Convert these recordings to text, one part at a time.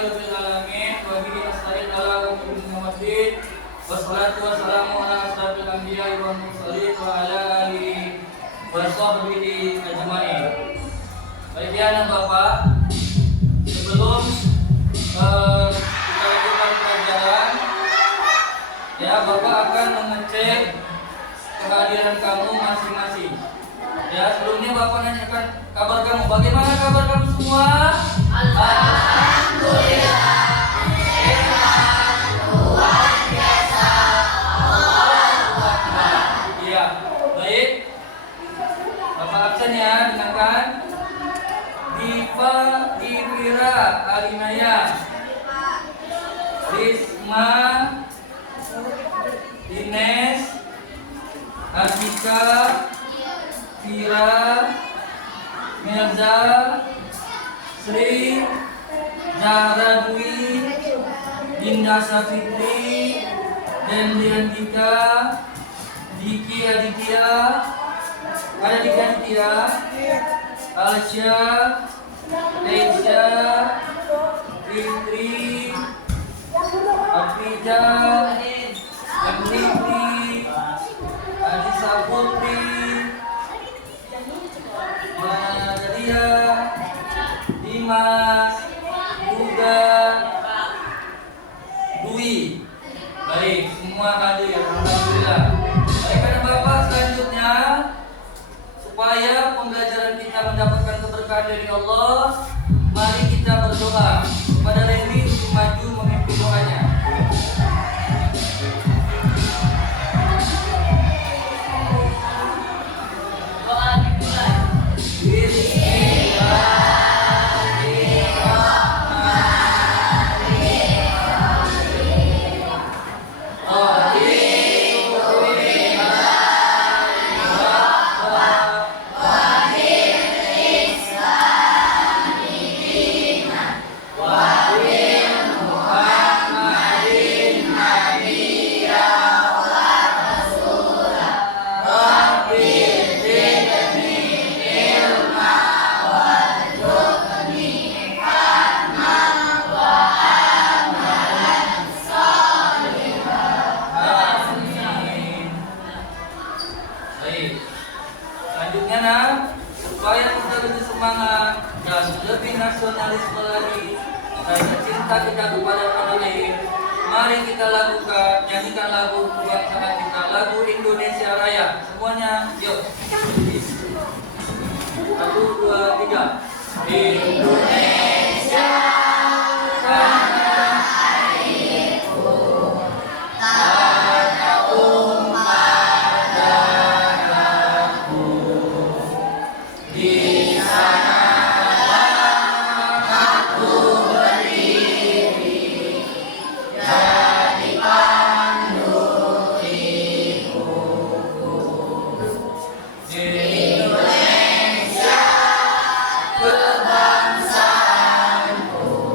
rabbil alamin wa bihi nasta'in ala umuri wassalatu wassalamu ala asrofil anbiya'i wal mursalin wa ala alihi wa sahbihi ajma'in. Baik ya anak Bapak, sebelum kita lakukan pelajaran, ya Bapak akan mengecek kehadiran kamu masing-masing. Ya, sebelumnya Bapak nanyakan kabar kamu. Bagaimana kabar kamu semua? Alhamdulillah. Sehat, luar biasa. Iya, baik. Bapak absen ya, dengarkan. Diva, Divira, Alinaya, Risma, Ines, Asika, Vira, Mirza, Sri, Zahra Dwi, Dinda Safitri, Dendi Andika, Diki Aditya, ada Diki Aditya, Alsya, Leisha, Fitri, Afrija, Amriti, Adisa Putri, Maria, Dimas, Duga, Dwi. Baik, semua hadir. Alhamdulillah. Baik, anak Bapak, selanjutnya supaya pembelajaran kita mendapatkan keberkahan dari Allah, mari kita berdoa kepada Lewi untuk maju memimpin doanya. Doa dimulai. Selanjutnya nah, supaya kita lebih semangat dan lebih nasionalisme lagi, rasa cinta kita kepada tanah air, mari kita lakukan, nyanyikan lagu kebangsaan kita, lagu Indonesia Raya. Semuanya, yuk. 1, 2, 3. Indonesia tanah airku, tanah umat darahku. Di sana aku berdiri, jadi pandu ibuku. Indonesia kebangsaanku,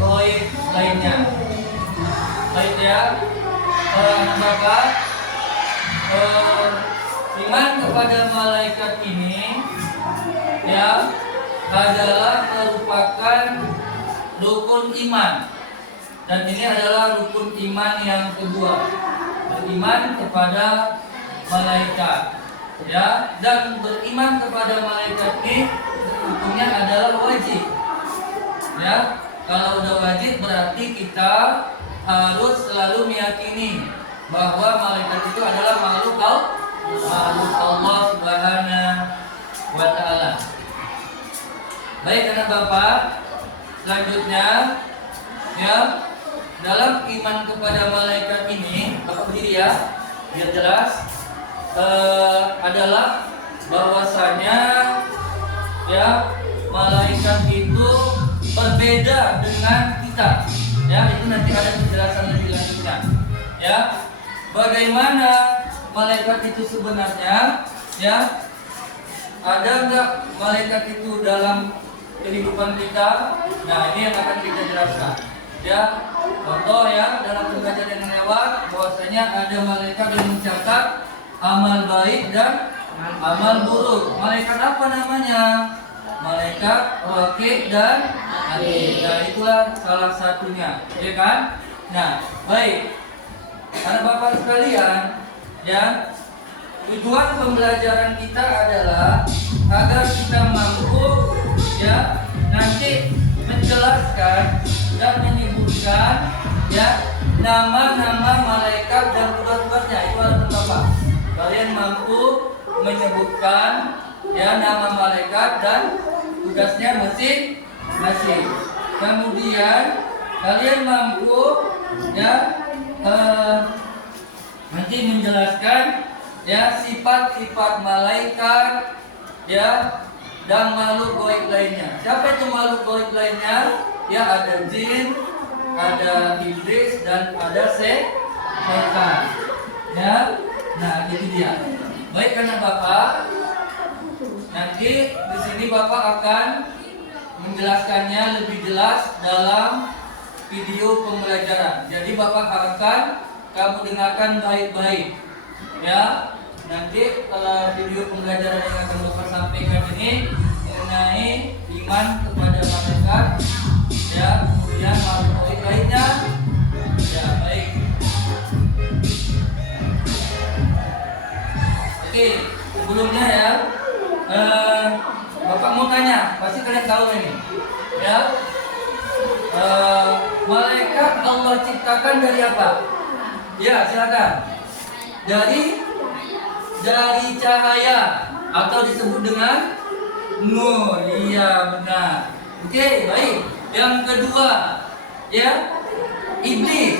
goib lainnya. Baik ya, Bapak, iman kepada malaikat ini ya adalah merupakan rukun iman, dan ini adalah rukun iman yang kedua, beriman kepada malaikat ya. Dan beriman kepada malaikat ini hukumnya adalah wajib ya. Kalau udah wajib berarti kita harus selalu meyakini bahwa malaikat itu adalah makhluk Allah Subhanahu wa ta'ala. Baik anak Bapak, selanjutnya ya, dalam iman kepada malaikat ini, Bapak berdiri ya, biar jelas, adalah bahwasanya ya malaikat itu berbeda dengan kita. Ya, itu nanti ada penjelasan lebih lanjutnya. Ya, bagaimana malaikat itu sebenarnya? Ya, ada nggak malaikat itu dalam kehidupan kita? Nah, ini yang akan kita jelaskan. Ya, contoh ya dalam pembelajaran yang lewat, bahwasanya ada malaikat yang mencatat amal baik dan amal buruk. Malaikat apa namanya? Malaikat Raqib dan Atid. Nah, itulah salah satunya, ya kan? Nah, baik. Karena Bapak sekalian, ya, tujuan pembelajaran kita adalah agar kita mampu ya nanti menjelaskan dan menyebutkan ya nama-nama malaikat dan tugas-tugasnya. Itu harus Bapak. Kalian mampu menyebutkan ya nama malaikat dan tugasnya masing-masing. Kemudian kalian mampu ya nanti menjelaskan ya sifat-sifat malaikat ya dan makhluk gaib lainnya. Siapa itu makhluk gaib lainnya? Ya, ada jin, ada iblis, dan ada setan. Ya, nah itu dia. Baik anak Bapak, nanti di sini Bapak akan menjelaskannya lebih jelas dalam video pembelajaran. Jadi Bapak harapkan kamu dengarkan baik-baik. Ya, nanti video pembelajaran yang akan Bapak sampaikan ini mengenai iman kepada malaikat, ya, kemudian makhluk lainnya. Ya, baik. Oke, sebelumnya ya, Bapak mau tanya, pasti kalian tahu ini, ya. Malaikat Allah ciptakan dari apa? Ya, silakan. Dari cahaya atau disebut dengan nur. Iya, benar. Oke, baik. Yang kedua, ya, iblis.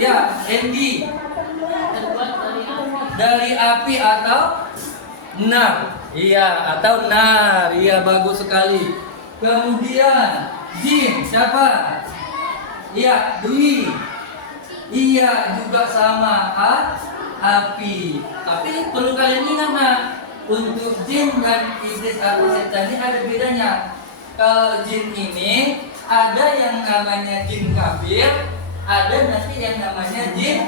Ya, Andy. Dari api atau nar. Iya, atau nar. Iya, bagus sekali. Kemudian jin, siapa? Iya, Dwi. Iya, juga sama api. Tapi perlu kalian ingat, nah, untuk jin dan iblis atau setan ini ada bedanya. Kalau jin ini ada yang namanya jin kafir, ada nanti yang namanya jin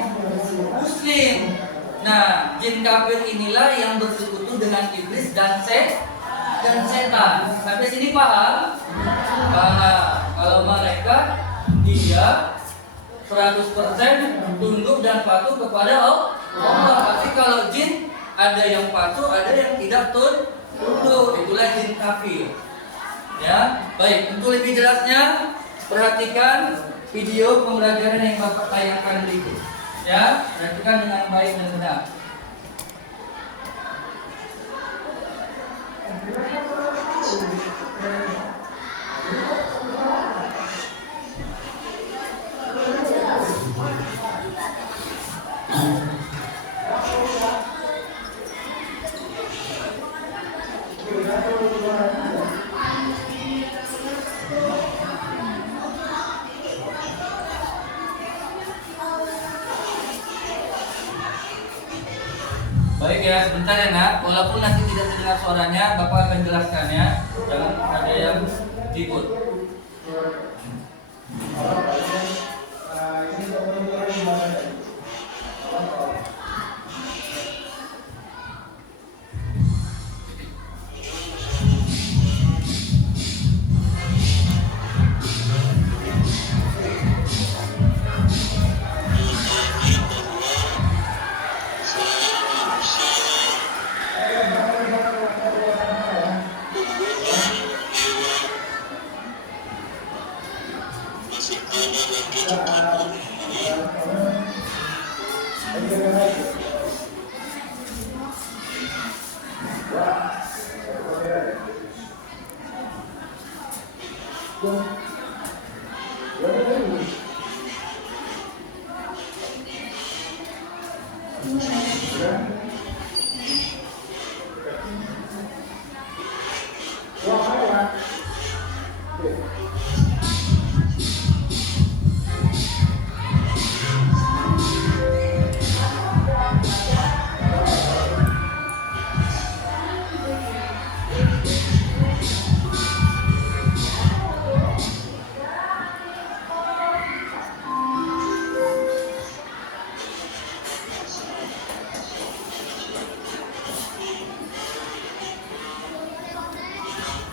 muslim. Nah, jin kafir inilah yang bersekutu dengan iblis dan setan. Sampai sini paham? Paham. Kalau malaikat dia 100% tunduk dan patuh kepada Allah. Tapi kalau jin ada yang patuh, ada yang tidak tunduk. Itulah jin kafir. Ya, baik. Untuk lebih jelasnya, perhatikan video pembelajaran yang Bapak tayangkan berikut. Ya, perhatikan dengan baik dan benar. Baik ya, sebentar ya nak. Walaupun nanti tidak terdengar suaranya, Bapak akan jelaskan ya. Jangan ada yang ribut.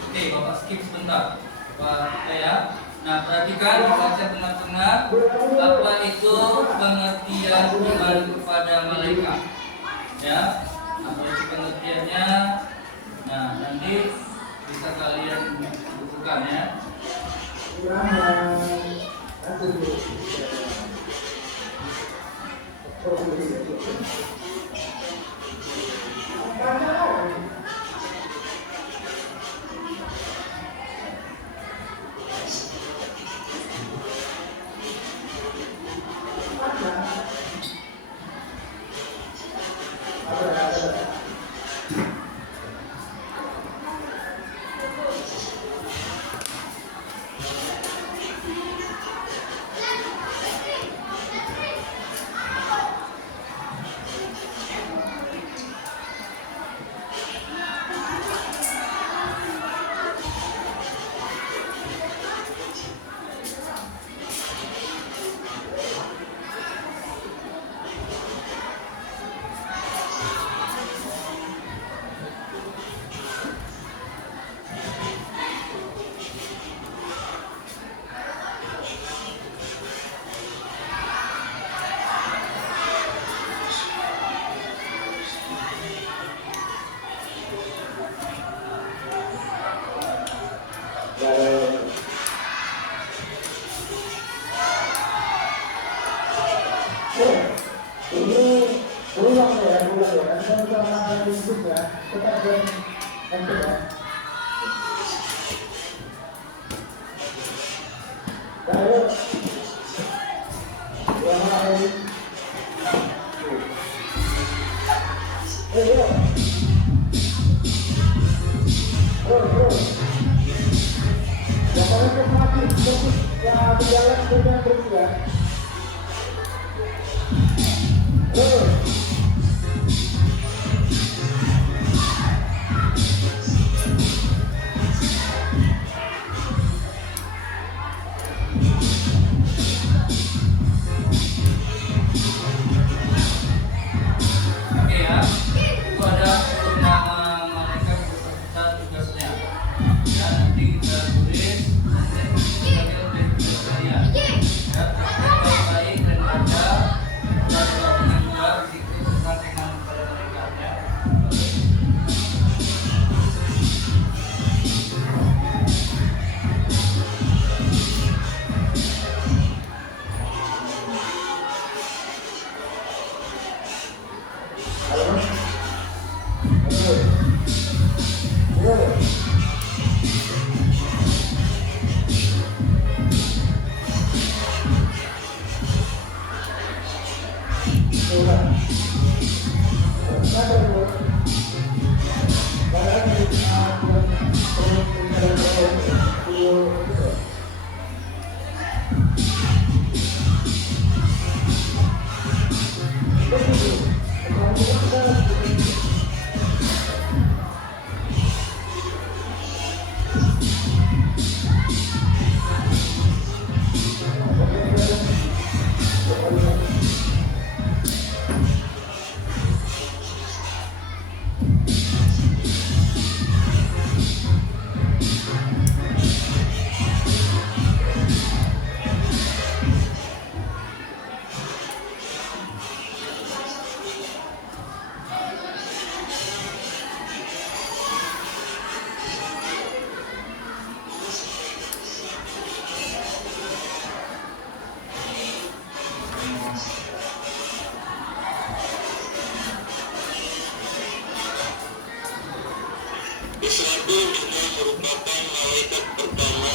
Oke, Bapak skip sebentar. Pak ya. Nah, perhatikan baca tengah-tengah apa itu pengertian iman kepada malaikat. Ya. Apa itu pengertiannya? Nah, nanti bisa kalian bukukan ya. merupakan malaikat pertama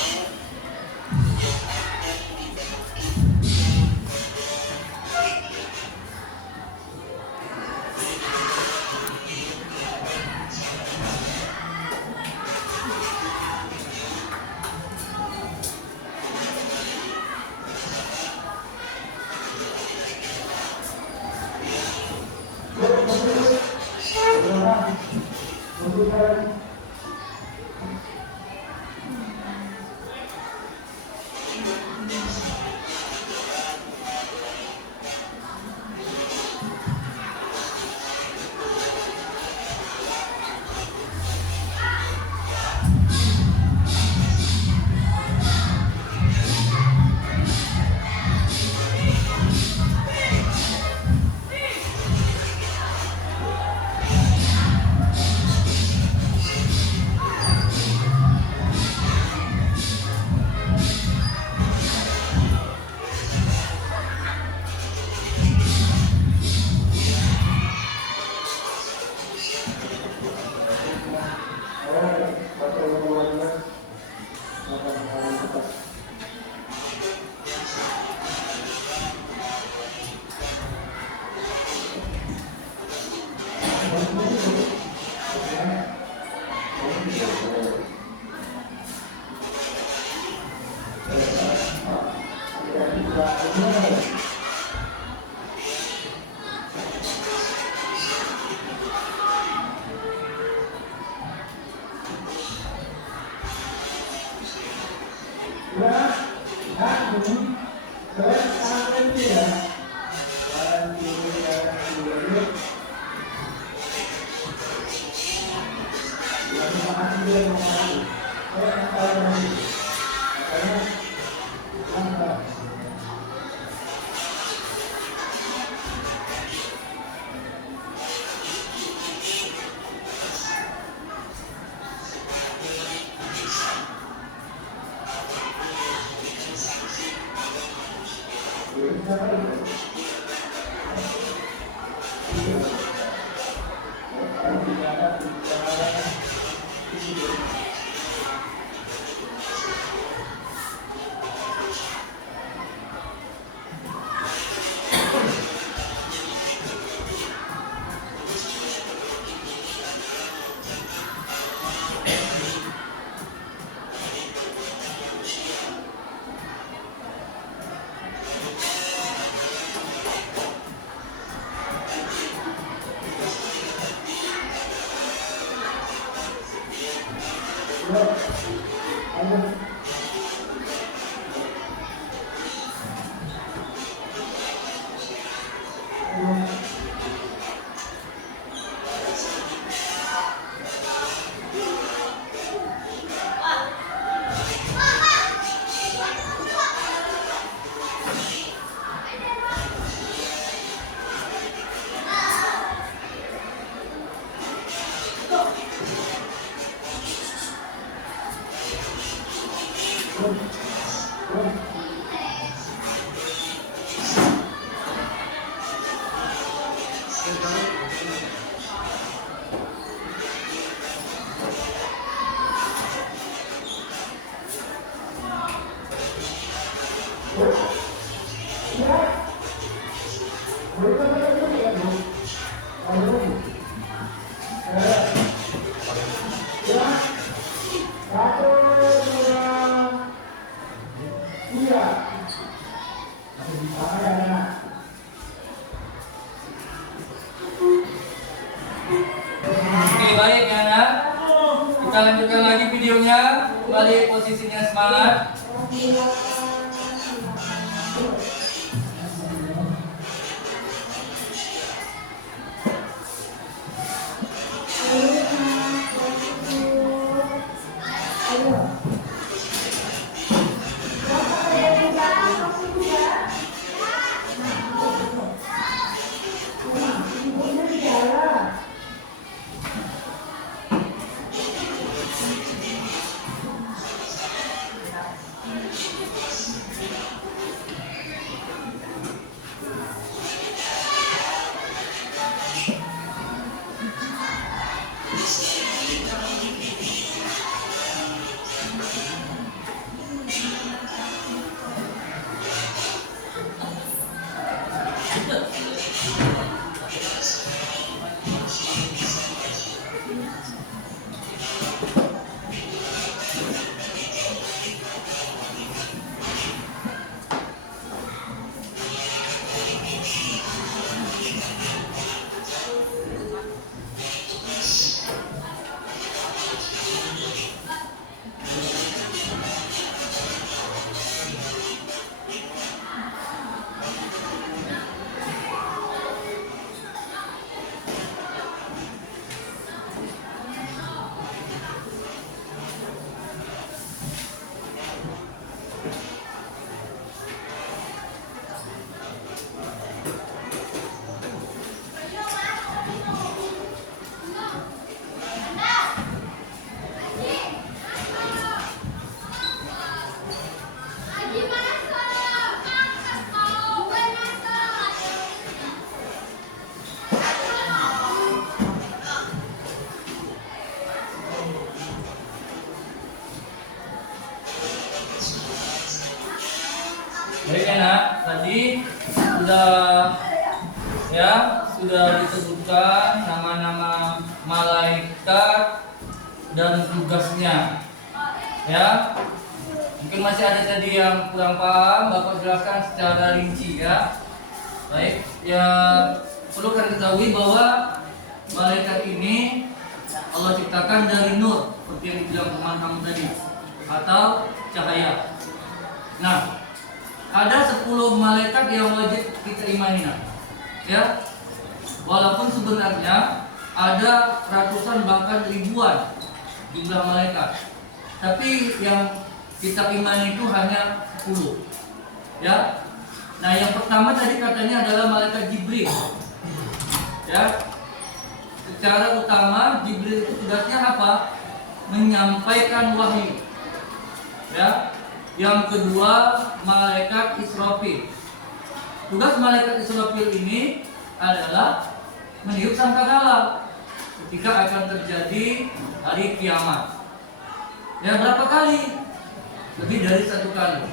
Oke, baik ya anak. Kita lanjutkan lagi videonya. Kembali posisinya semangat. Baik anak, tadi sudah disebutkan nama-nama malaikat dan tugasnya. Ya. Mungkin masih ada tadi yang kurang paham, Bapak jelaskan secara rinci ya. Baik, ya perlu kita ketahui bahwa malaikat ini Allah ciptakan dari nur, seperti yang dibilang teman kamu tadi, atau cahaya. Nah, ada 10 malaikat yang wajib kita imani, ya. Walaupun sebenarnya ada ratusan bahkan ribuan jumlah malaikat, tapi yang kita imani itu hanya 10, ya. Nah, yang pertama tadi katanya adalah malaikat Jibril, ya. Secara utama Jibril itu tugasnya apa? Menyampaikan wahyu, ya. Yang kedua malaikat Israfil. Tugas malaikat Israfil ini adalah meniup sangkakala ketika akan terjadi hari kiamat. Ya, berapa kali? Lebih dari 1 kali.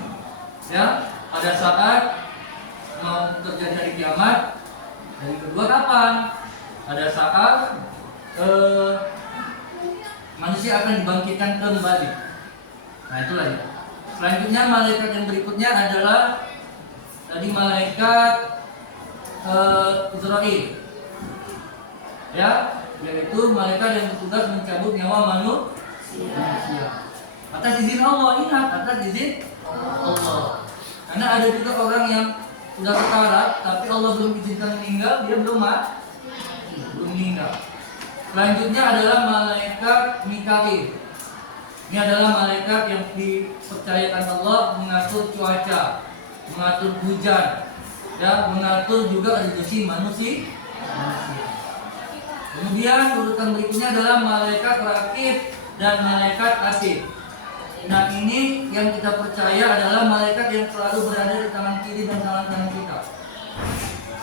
Ya, pada saat mau terjadi hari kiamat. Yang kedua kapan? Pada saat manusia akan dibangkitkan kembali. Nah, itulah ya. Selanjutnya malaikat yang berikutnya adalah tadi malaikat Israfil, ya, yaitu malaikat yang bertugas mencabut nyawa manusia. Atas izin Allah, ingat, atas izin Allah. Karena ada juga orang yang sudah sekarat, tapi Allah belum izinkan meninggal, dia belum meninggal. Selanjutnya adalah malaikat Mikail. Ini adalah malaikat yang dipercayakan Allah mengatur cuaca, mengatur hujan, ya, mengatur juga rezeki manusia. Kemudian urutan berikutnya adalah malaikat Rakib dan malaikat Atid. Nah, ini yang kita percaya adalah malaikat yang selalu berada di tangan kiri dan tangan kanan kita.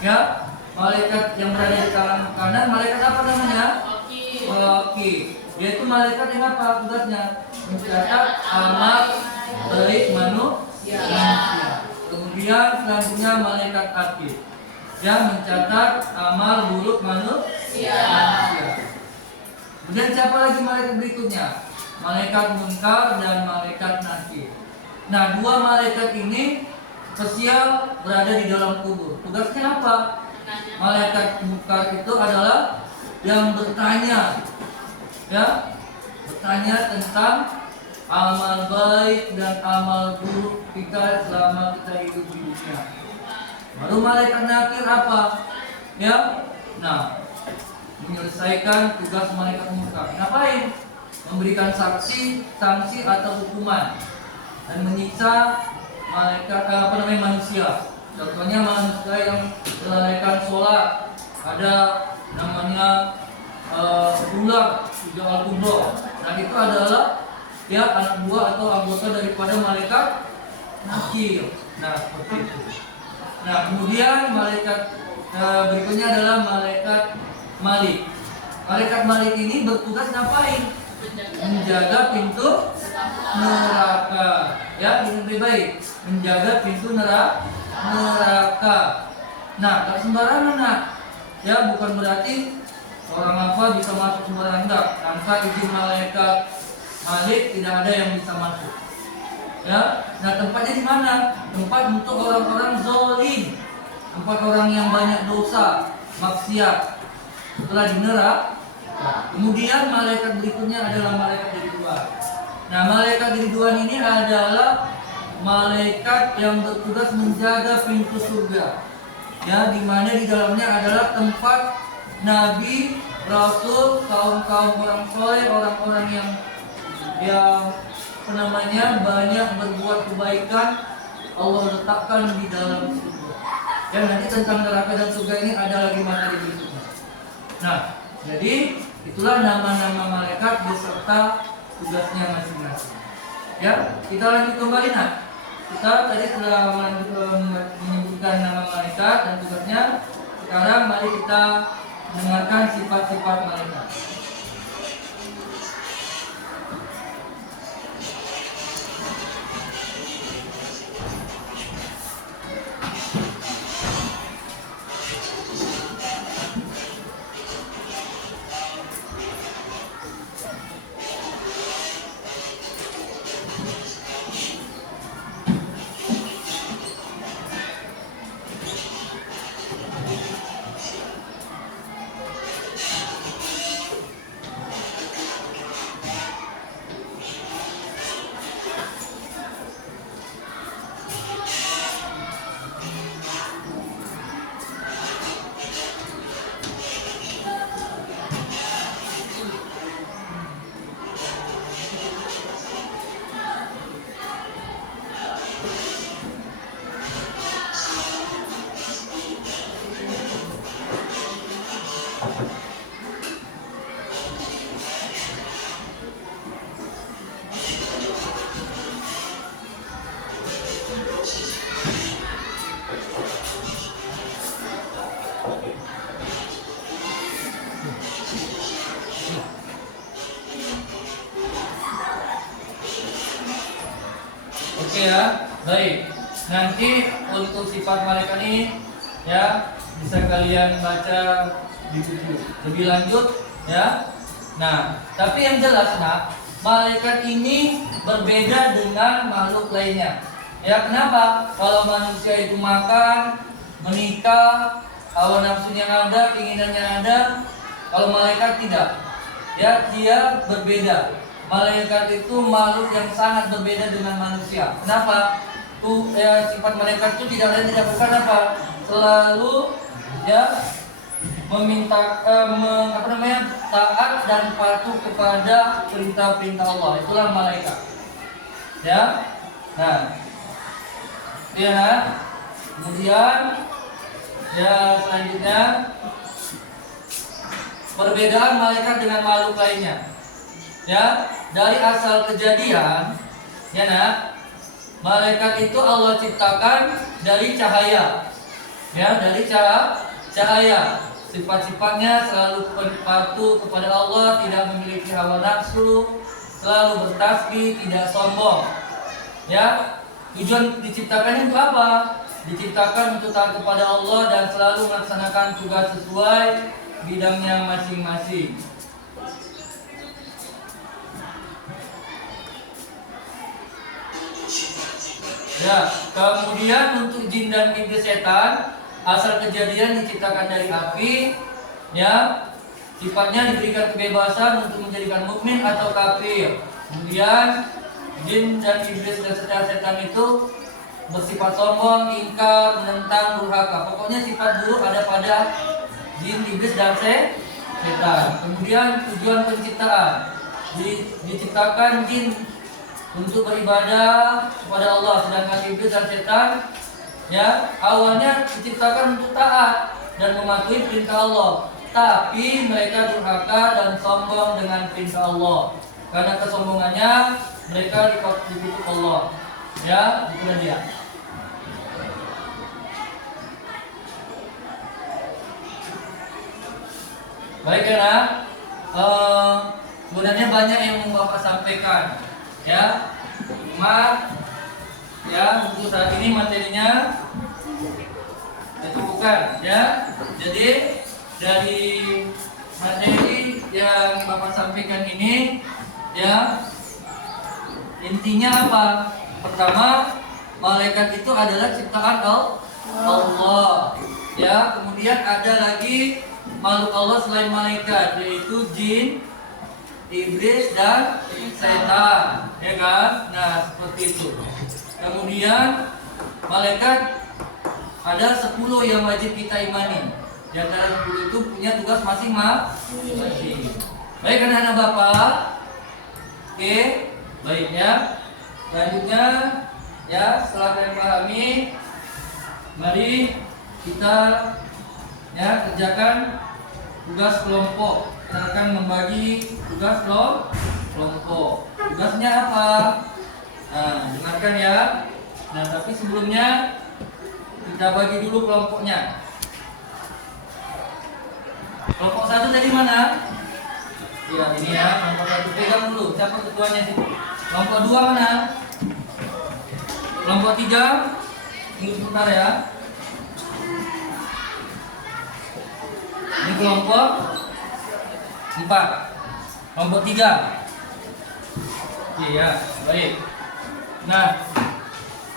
Ya, malaikat yang berada di tangan kanan, malaikat apa namanya? Wakil. Yaitu malaikat yang apa tugasnya? Mencatat amal baik manusia. Kemudian selanjutnya malaikat Atid, yang mencatat amal buruk manusia. Kemudian siapa lagi malaikat berikutnya? Malaikat Munkar dan malaikat Nakir. Nah, 2 malaikat ini spesial berada di dalam kubur. Tugasnya apa? Malaikat Munkar itu adalah yang bertanya, ya, bertanya tentang amal baik dan amal buruk kita selama kita hidup di dunia. Baru malaikat Nakir apa? Ya, nah, menyelesaikan tugas malaikat Munkar. Ngapain? Memberikan sanksi atau hukuman dan menyiksa manusia. Contohnya manusia yang melalaikan sholat, ada namanya ular juga al-kubro. Nah, itu adalah ya anak buah atau anggota daripada malaikat Nakir. Nah, seperti itu. Nah, kemudian malaikat berikutnya adalah malaikat Malik. Malaikat Malik ini bertugas ngapain? Menjaga pintu neraka. Ya, ini lebih baik. Menjaga pintu neraka. Nah, tak sembarangan nak. Ya, bukan berarti orang apa bisa masuk sembarangan, enggak. Tanpa izin malaikat Malik tidak ada yang bisa masuk. Ya, nah tempatnya di mana? Tempat untuk orang-orang zalim, tempat orang yang banyak dosa, maksiat. Setelah di neraka, kemudian malaikat berikutnya adalah malaikat dari dua. Nah, malaikat dari dua ini adalah malaikat yang bertugas menjaga pintu surga. Ya, di mana di dalamnya adalah tempat nabi, rasul, kaum-kaum orang soleh, orang-orang yang banyak berbuat kebaikan, Allah letakkan di dalam surga. Dan nanti tentang neraka dan surga ini ada lagi materi berikutnya. Nah, jadi itulah nama-nama malaikat beserta tugasnya masing-masing. Ya, kita lanjut kembali nak. Kita tadi sudah menyebutkan nama malaikat dan tugasnya. Sekarang mari kita mendengarkan sifat-sifat malaikat. Oke ya, baik. Nanti untuk sifat malaikat ini ya bisa kalian baca di buku lebih lanjut ya. Nah, tapi yang jelas nak, malaikat ini berbeda dengan makhluk lainnya. Ya, kenapa? Kalau manusia itu makan, menikah, hawa nafsunya ada, keinginannya ada. Kalau malaikat tidak. Ya, dia berbeda. Malaikat itu makhluk yang sangat berbeda dengan manusia. Kenapa? Sifat malaikat itu tidak lain tidak bukan apa? Selalu ya meminta taat dan patuh kepada perintah-perintah Allah. Itulah malaikat. Ya. Nah, kemudian ya selanjutnya perbedaan malaikat dengan makhluk lainnya. Ya, dari asal kejadian, ya nak, malaikat itu Allah ciptakan dari cahaya. Ya, dari cahaya. Sifat-sifatnya selalu patuh kepada Allah, tidak memiliki hawa nafsu, selalu bertasbih, tidak sombong. Ya, tujuan diciptakan itu apa? Diciptakan untuk taat kepada Allah dan selalu melaksanakan tugas sesuai bidangnya masing-masing. Ya, kemudian untuk jin dan iblis setan, asal kejadian diciptakan dari api, ya, sifatnya diberikan kebebasan untuk menjadikan mukmin atau kafir. Kemudian jin dan iblis dan setan itu bersifat sombong, ingkar, menentang, durhaka. Pokoknya sifat buruk ada pada jin, iblis dan setan. Kemudian tujuan penciptaan, diciptakan jin untuk beribadah kepada Allah, sedangkan iblis dan setan ya awalnya diciptakan untuk taat dan mematuhi perintah Allah, tapi mereka durhaka dan sombong dengan perintah Allah. Karena kesombongannya mereka dikutuk Allah. Ya, itulah dia. Baik ya, sebenarnya banyak yang mau Bapak sampaikan. Ya, cuma ya untuk saat ini materinya itu Bukan, ya. Jadi dari materi yang Bapak sampaikan ini, ya, intinya apa? Pertama, malaikat itu adalah ciptaan Allah. Ya, kemudian ada lagi makhluk Allah selain malaikat, yaitu jin, iblis dan setan, ya kan? Nah, seperti itu. Kemudian malaikat ada 10 yang wajib kita imani. Di antara 10 itu punya tugas masing-masing. Baik anak-anak Bapak. Oke, baik ya. Selanjutnya, ya, setelah kalian pahami, mari kita, ya, kerjakan tugas kelompok. Kita akan membagi tugas kelompok. Tugasnya apa? Nah, dengarkan ya. Nah, tapi sebelumnya kita bagi dulu kelompoknya. Kelompok 1 dari mana? Ya, ini ya, kelompok 1 pegang dulu. Siapa ketuanya sih? Kelompok 2 mana? Kelompok 3 tunggu sebentar ya. Ini kelompok 4. Kelompok 3. Iya, baik. Nah,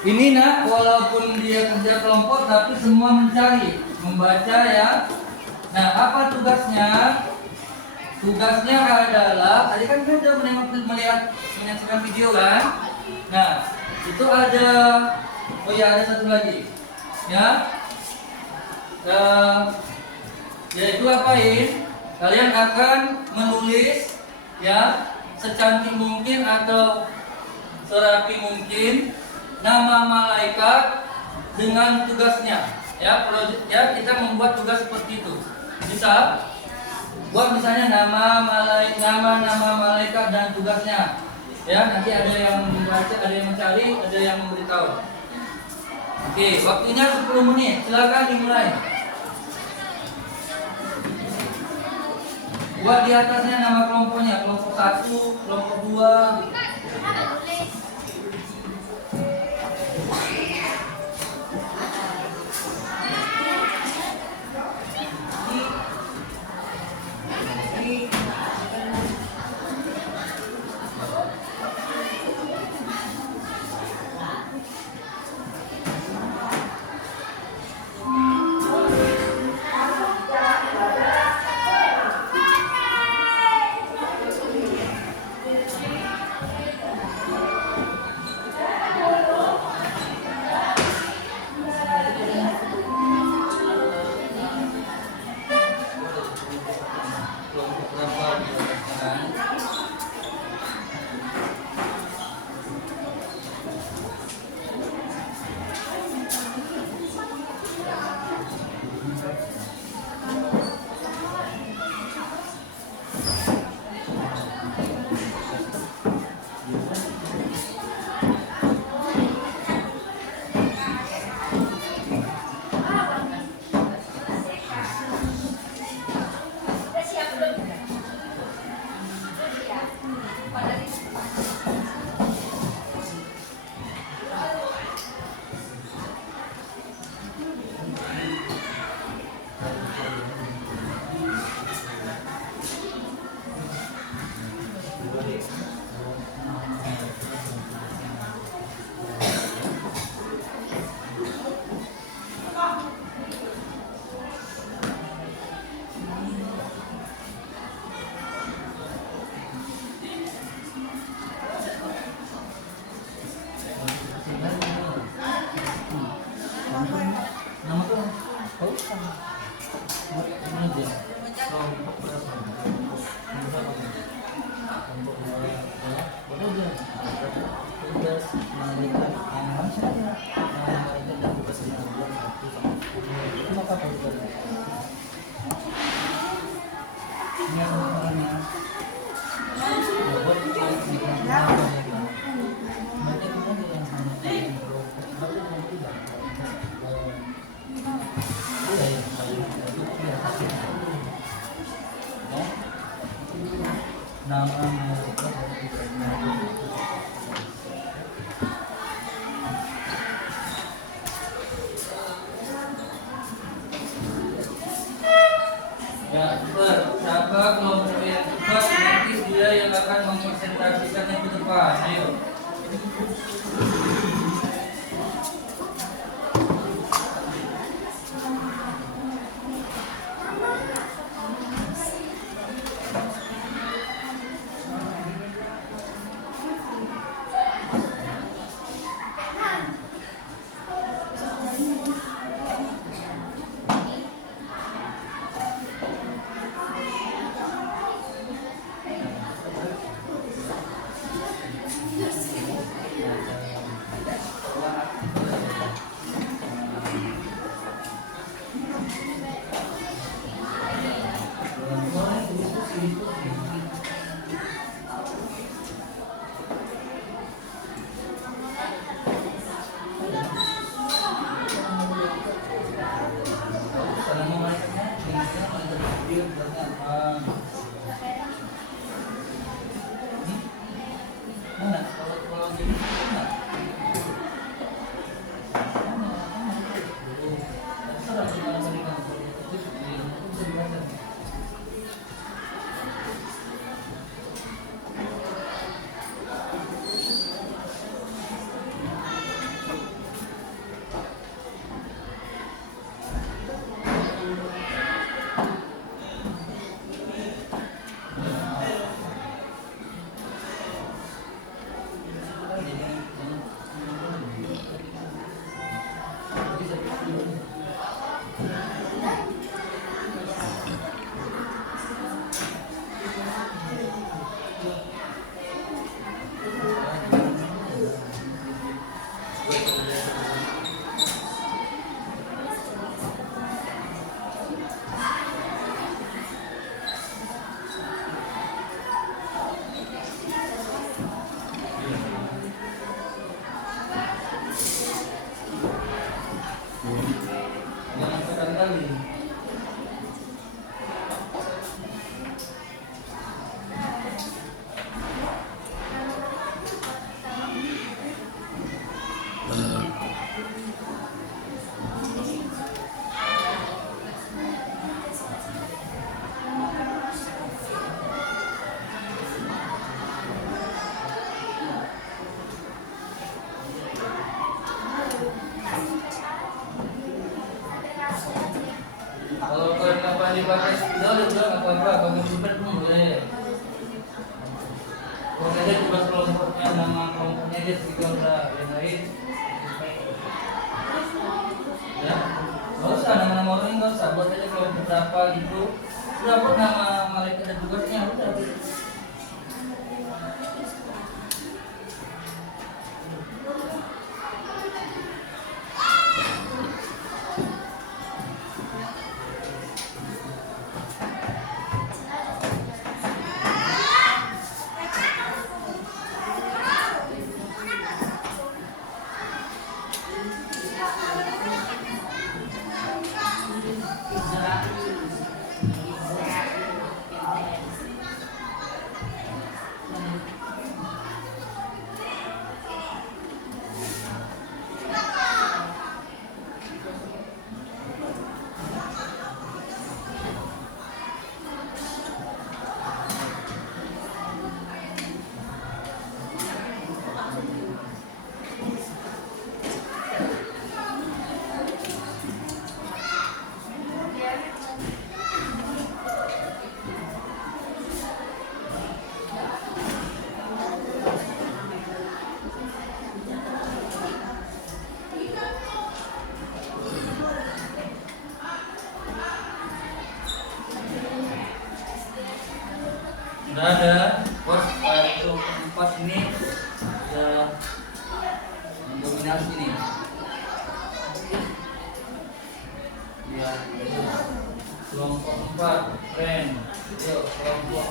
ini nak, walaupun dia kerja kelompok tapi semua mencari, membaca ya. Nah, apa tugasnya? Tugasnya adalah, tadi kan kita sudah menyaksikan video kan? Nah, itu ada, oh ya, ada satu lagi, ya. Yaitu apain? Kalian akan menulis, ya, secantik mungkin atau serapi mungkin nama malaikat dengan tugasnya. Ya, ya, kita membuat tugas seperti itu. Bisa buat misalnya nama malaikat dan tugasnya. Ya, nanti ada yang membaca, ada yang mencari, ada yang memberitahu. Oke, waktunya 10 menit. Silakan dimulai. Buat di atasnya nama kelompoknya, kelompok 1, kelompok 2. Ya, cepat. Siapa kelompok yang cepat, nanti dia yang akan mengkonsentrasikannya ke depan. Ayo. Jangan sekali-kali. Kalau kalian kapan dipakai spidol itu nggak apa-apa, kalau dompet pun boleh. Kalau saja tugas kelompoknya, nama kelompoknya dia spidol lah, yang lain. Ya, nggak usah nama-nama orang nggak usah, buat aja kelompok berapa gitu. Udah buat nama malaikat dan tugasnya udah. Sudah ada pos untuk empat ini sudah mendominasi nih. Ya, kelompok 4 keren. Yuk kelompok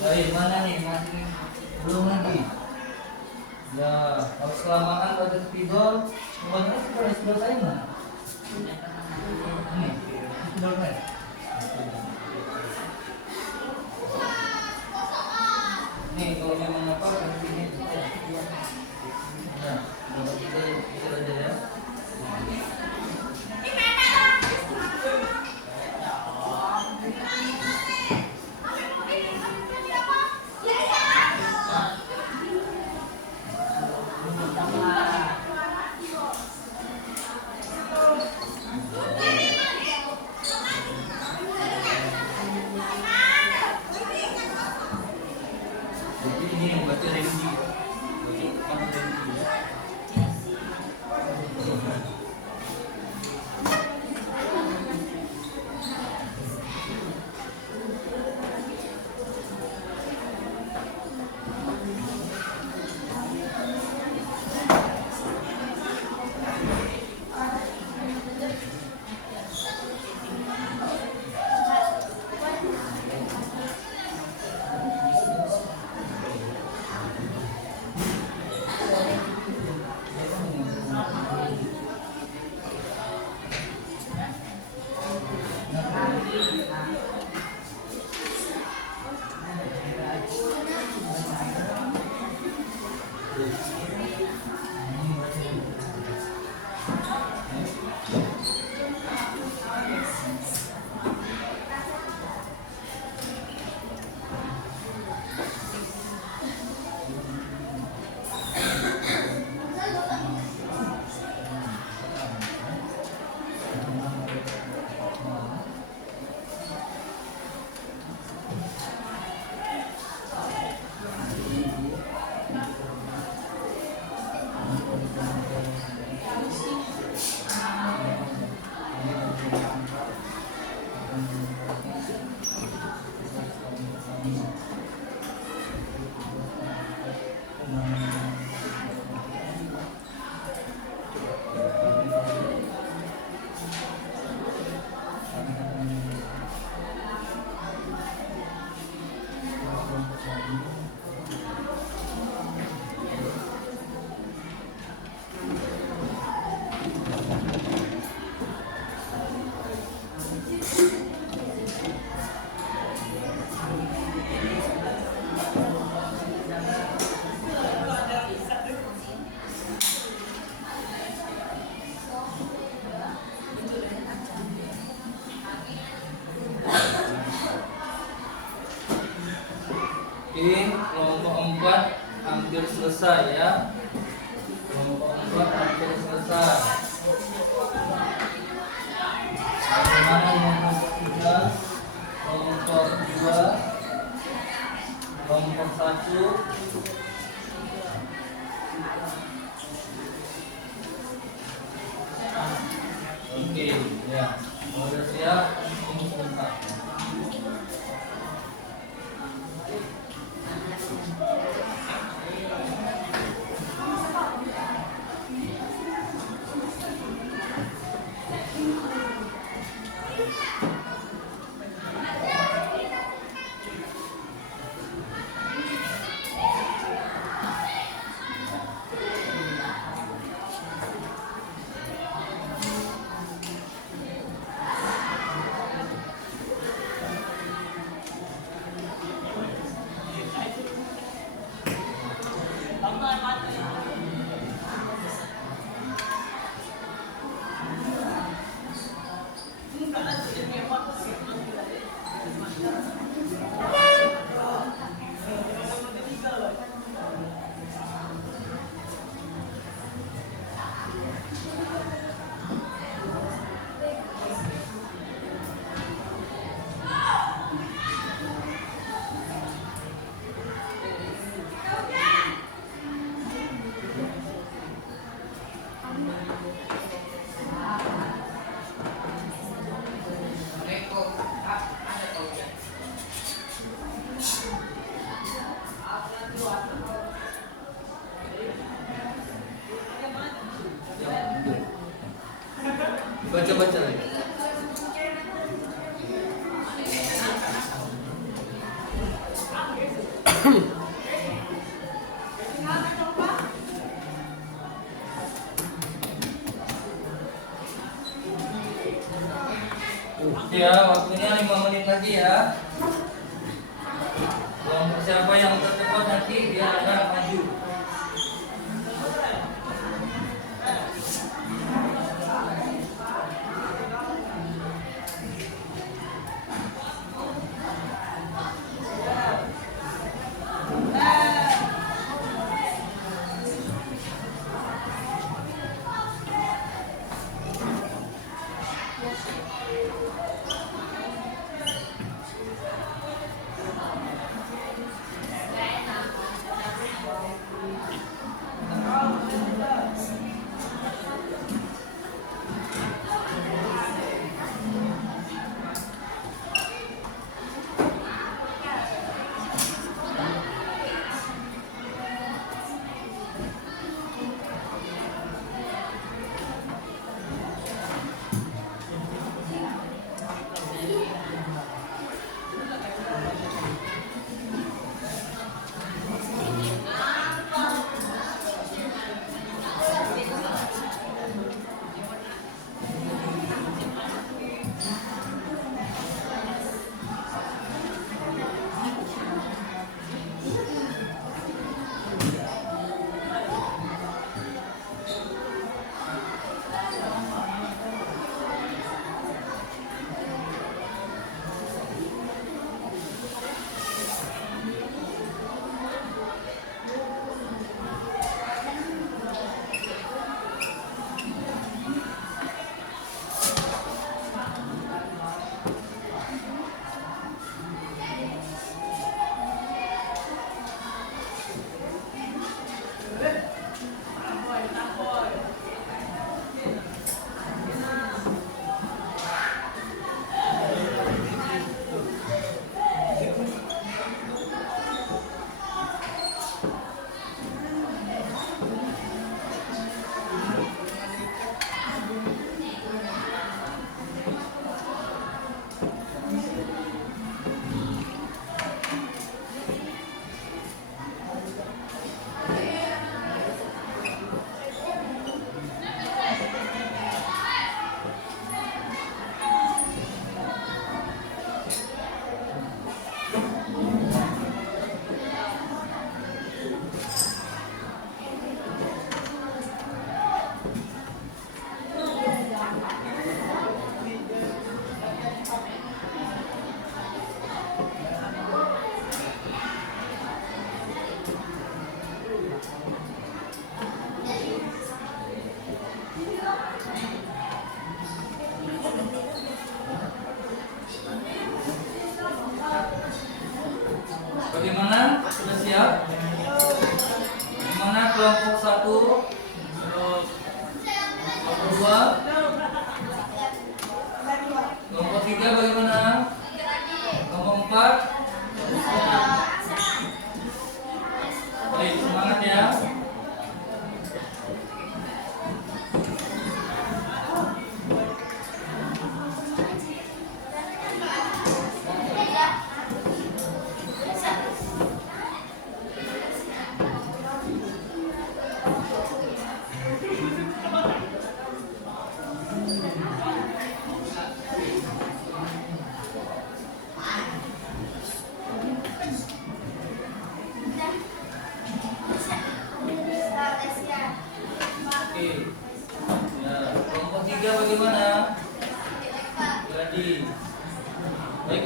dari mana nih, masih belum lagi. Ya, kalau kelamaan pada spidol, semuanya sudah selesai mana? Ini spidol kan? Nih kalau memang apa seperti ini ya. Nah, kita aja ya. kelompok 4 hampir selesai ya. Kelompok 4 hampir selesai. Bagaimana dengan kelompok 3, kelompok 2, kelompok 1? Oke, ya. Sudah siap, tunggu sebentar. Baca-baca lagi. Ya, waktunya 5 menit lagi ya. Kelompok siapa yang tercepat nanti dia ada maju.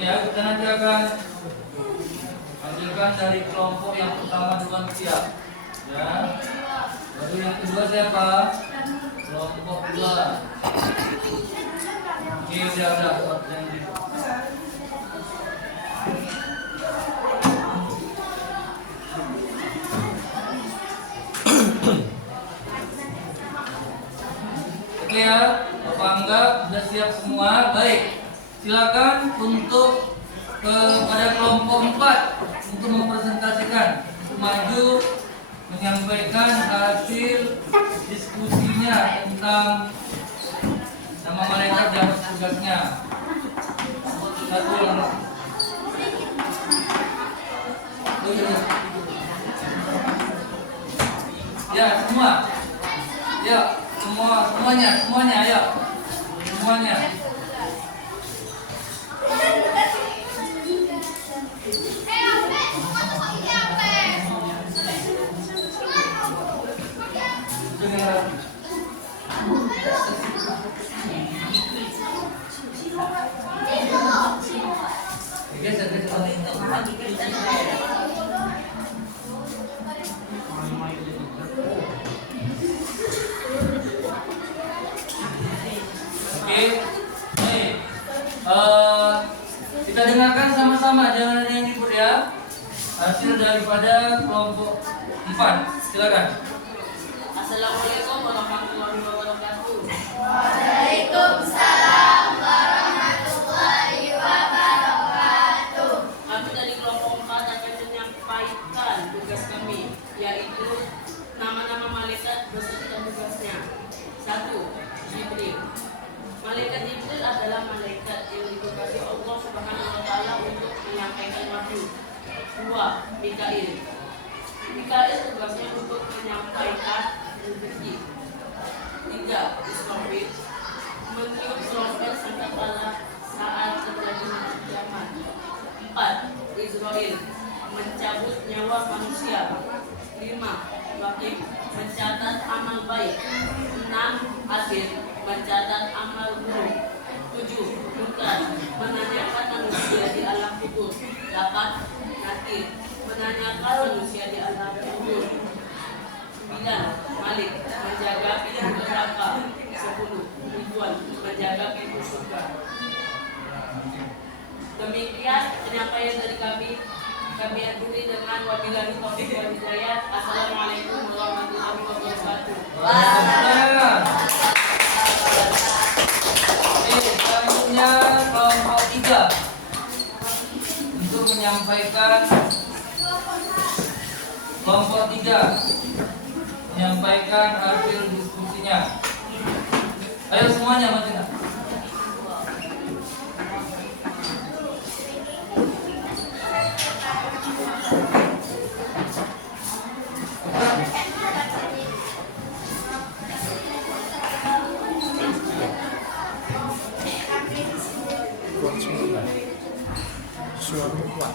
Ya, kita nanti akan panggilkan dari kelompok yang pertama duluan siap. Ya. Baru yang kedua siapa? Kelompok 2. Oke, udah. Oke ya, Bapak anggap sudah siap semua. Baik, silakan untuk kepada kelompok 4 untuk mempresentasikan, untuk maju menyampaikan hasil diskusinya tentang nama malaikat dan tugasnya. Satu orang. Ya, semua. Ya, semuanya, ayo. Semuanya. Kita dengarkan sama-sama, jangan ada yang ribut ya. Hasil daripada kelompok 4. Silakan. Assalamualaikum warahmatullahi wabarakatuh. Waalaikumsalam warahmatullahi wabarakatuh. Kami dari kelompok 4 akan menyampaikan tugas kami, yaitu nama-nama malaikat beserta tugasnya. 1. Jibril. Malaikat Jibril adalah malaikat yang ditugasi Allah Subhanahu wa taala untuk menyampaikan wahyu. 2. Mikail. Mikail tugasnya untuk menyampaikan rezeki. 3. Israfil. Meniup serofel sangkakala saat terjadi kiamat. 4. Israel. Mencabut nyawa manusia. 5. Wakil. Mencatat amal baik. 6. Akhir. Mencatat amal buruk. 7. Bukan. Menanyakan manusia di alam kubur. 8. Nakir. Menanyakan manusia di alam kubur. 9. Malik. Menjaga pintu neraka. 10. Ridwan. Menjaga pintu surga. Demikian penyampaian dari kami. Kami akhiri dengan wabillahi taufiq wal hidayah. Assalamualaikum warahmatullahi wabarakatuh. Waalaikumsalam. Selanjutnya kelompok 3 untuk menyampaikan hasil diskusinya. Ayo semuanya maju. Suami kuat.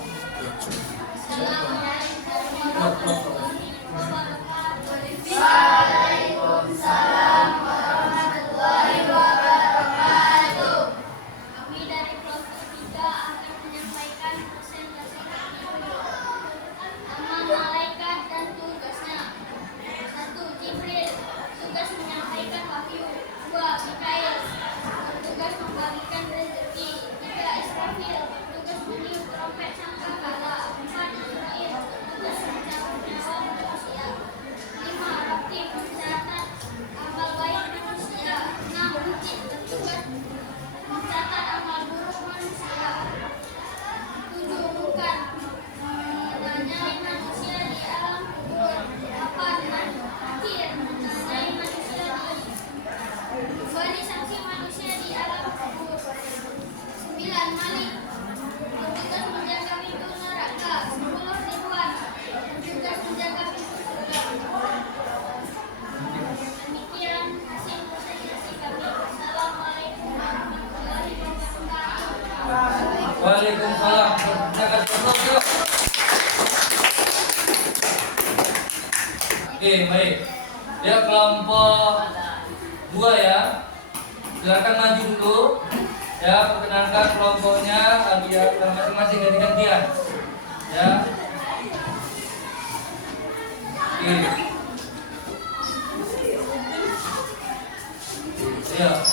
Waalaikumsalam warahmatullahi wabarakatuh. Kami dari kelompok 3 akan menyampaikan presentasi nama malaikat dan tugasnya. 1. Jibril. Tugas menyampaikan wahyu. 2. Mikail. Tugas membagikan rezeki. 3. Israfil. Tugas meniup trompet sangkakala. 4. Israel. Tugas mencabut nyawa manusia. 5. Rakib. Mencatat amal baik manusia. 6. Bukit. Tugas mencatat amal buruk manusia. 7. Bukan. Menanyai manusia di alam kubur. 8. Akhir. Menanyai manusia di beri saksi manusia di alam kubur. 9. Malik. Tugas menjaga pintu neraka. 10. Ridwan. Tugas menjaga pintu surga. Demikian hasil presentasi kami. Assalamualaikum warahmatullahi wabarakatuh. Waalaikumsalam. Oke, baik. Ya, kelompok 2 ya. Silakan maju dulu. Ya, perkenalkan kelompoknya biar masing-masing ganti-gantian. Ya. Oke. Ya.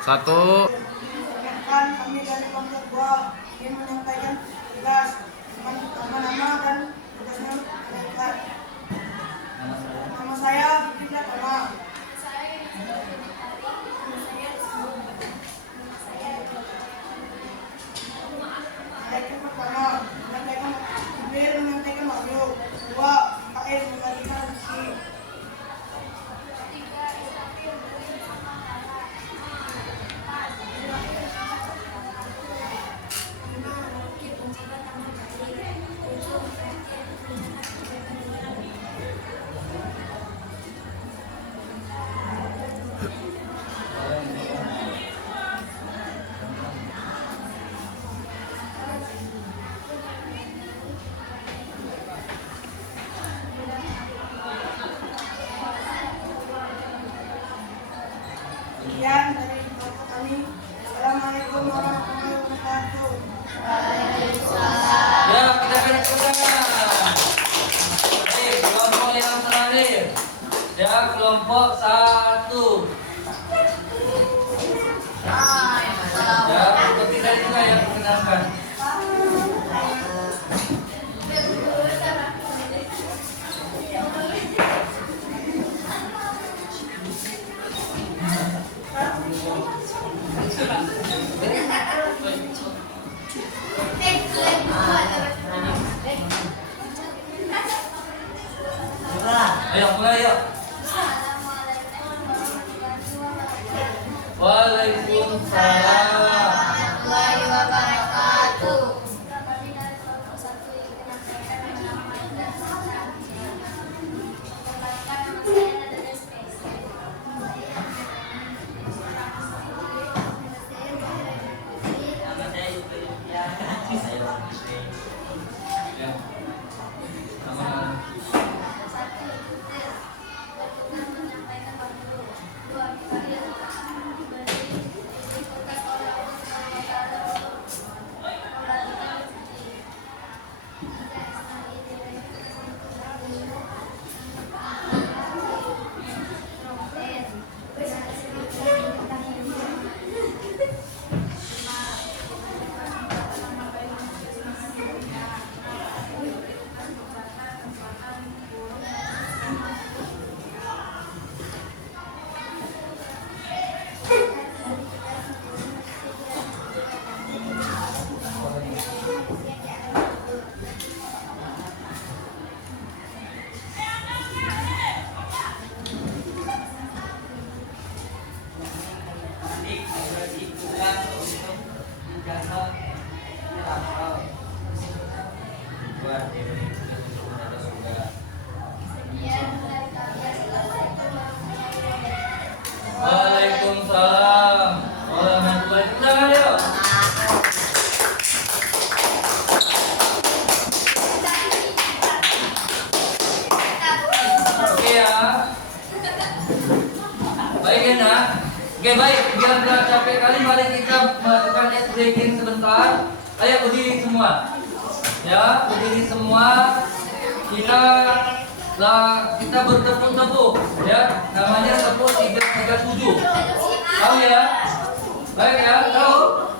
Satu. Perkenalkan, kami dari kelompok 2 ingin menyampaikan tugas nama-nama dan tugasnya mereka. Nama saya Budi Pratama. Menyampaikan pertama, menyampaikan Jibril, menyampaikan Wahyu. 2. KM menggantikan Rizki. Sekian dari kelompok kami. Assalamualaikum warahmatullahi wabarakatuh. Ya, kita beri tepuk tangan. Baik, kelompok yang terakhir. Ya, kelompok 1. Ya, seperti tadi juga yang perkenalkan. Ayo, mulai yuk. Waalaikumsalam. warahmatullahi wabarakatuh. Ya. Nama. Waalaikumsalam warahmatullahi wabarakatuh. Oke ya. Baik ya nak. Oke baik, biar nggak capek kali, mari kita melakukan ice breaking sebentar. Ayo berdiri semua. Ya, berdiri semua. Kita bertepuk-tepuk ya, namanya tepuk 337. Tahu ya? Baik ya, tahu?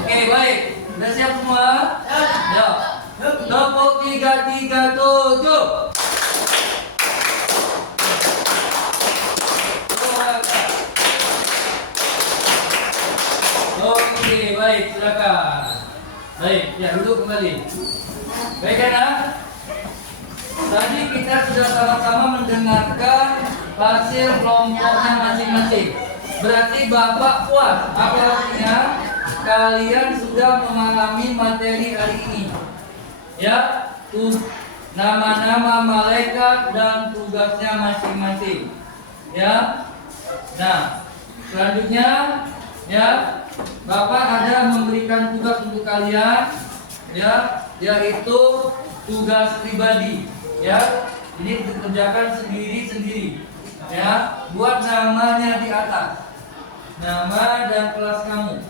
Oke, baik. Sudah siap semua? Ya. Tepuk 337. Oke, baik, silakan. Baik, ya duduk kembali. Baik kan? Tadi kita sudah sama-sama mendengarkan hasil kelompoknya masing-masing. Berarti Bapak puas, apa artinya? Kalian sudah memahami materi hari ini. Ya, nama-nama malaikat dan tugasnya masing-masing. Ya. Nah, selanjutnya ya, Bapak ada memberikan tugas untuk kalian, ya, yaitu tugas pribadi, ya. Ini dikerjakan sendiri-sendiri, ya. Buat namanya di atas, nama dan kelas kamu.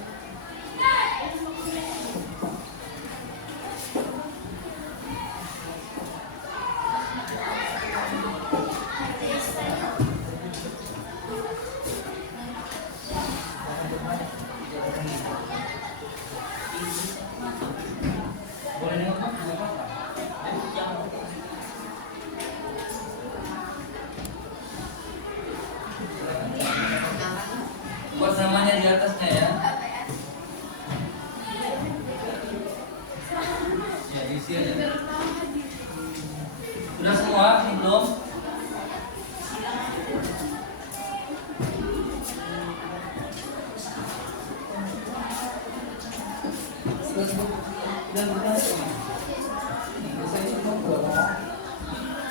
Boleh nengok Pak? Nggak apa-apa. Buat namanya di atasnya ya. Ya, isi aja. Sudah semua? Ini belum?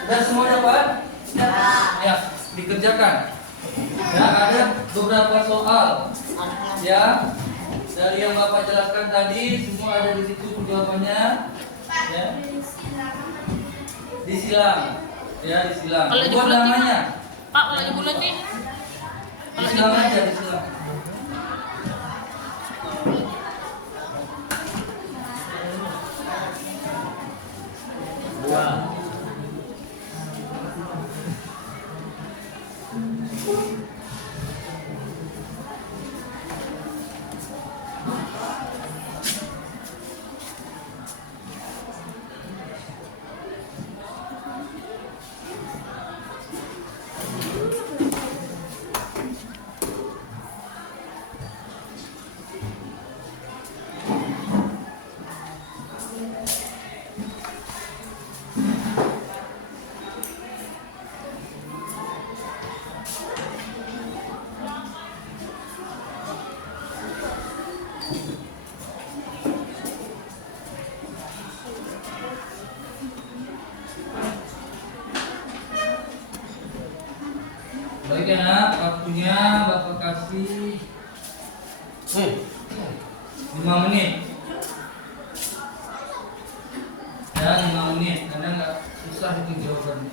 Sudah semua dapat? Ya, dikerjakan. Ya, ada beberapa soal. Ya, dari yang Bapak jelaskan tadi semua ada di situ jawabannya. Ya. Disilang. Ya, disilang. Kalau Buat dibulatin, namanya. Pak, kalau dibulatin. Disilang aja, disilang. Baik ya nak, waktunya Bapak kasih 5 menit. Ya, 5 menit, karena nggak susah itu jawabannya.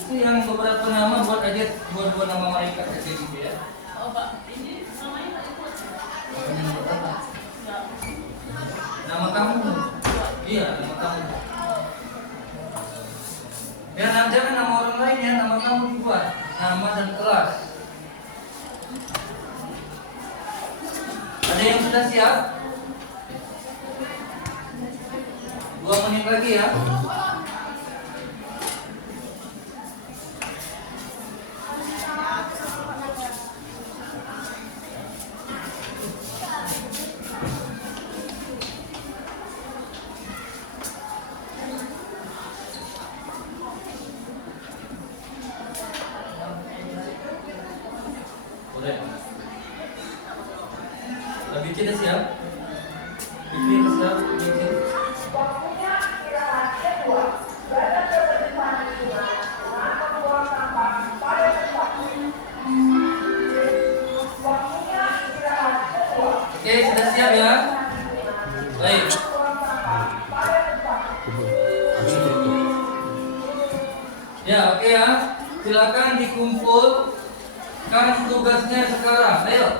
Itu yang beberapa nama buat aja, buat nama malaikat aja gitu ya. Oh, Pak, ini namanya nggak ikut. Nama kamu? Iya, nama kamu. Ya, jangan nama orang lain ya, nama kamu dibuat. Nama dan kelas. Ada yang sudah siap? 2 menit lagi ya. Ya, oke ya. Silakan dikumpulkan tugasnya sekarang. Ayo.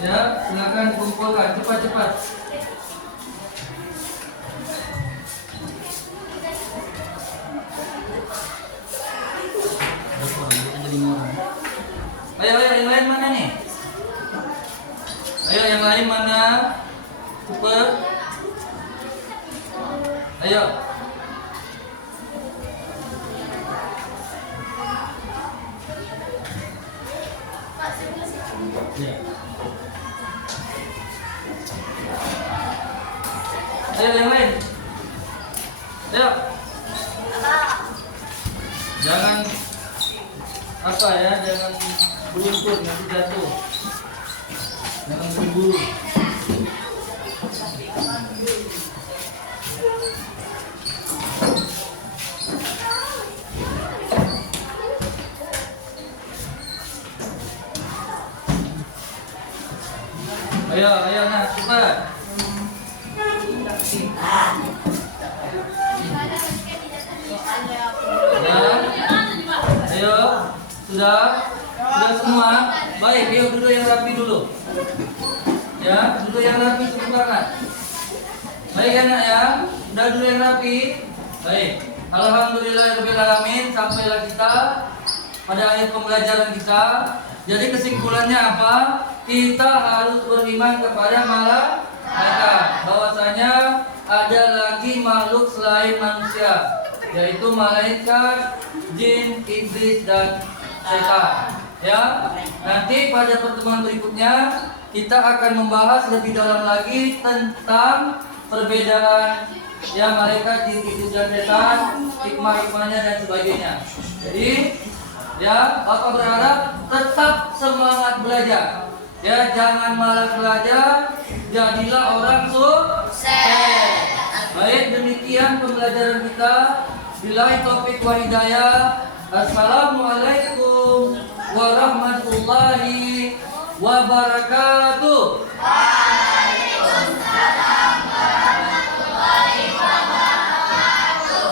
Ya, silakan dikumpulkan cepat-cepat. Ayo, yang lain mana nih? Ayo, yang lain mana? Super. Ayo. Ya. Ayo, yang lain. Ayo. Jangan apa ya, jangan beruntun nanti jatuh. Jangan buru-buru. Ayo, nah, cepat. Ya. Ayo, sudah semua. Baik, ayo duduk yang rapi dulu. Ya, duduk yang rapi sebentar. Baik anak ya, udah duduk yang rapi. Baik, alhamdulillahirabbil alamin, sampailah kita pada akhir pembelajaran kita. Jadi kesimpulannya apa? Kita harus beriman kepada malaikat, bahwasanya ada lagi makhluk selain manusia, yaitu malaikat, jin, iblis, dan setan. Ya, nanti pada pertemuan berikutnya kita akan membahas lebih dalam lagi tentang perbedaan ya malaikat, jin, iblis, dan setan, hikmah-hikmahnya dan sebagainya. Jadi ya, Bapak berharap tetap semangat belajar. Ya, jangan malas belajar, jadilah orang sukses. Baik, demikian pembelajaran kita. Billahi taufik wa hidayah. Assalamualaikum warahmatullahi wabarakatuh. Waalaikumsalam warahmatullahi wabarakatuh.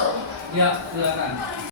Ya, silakan.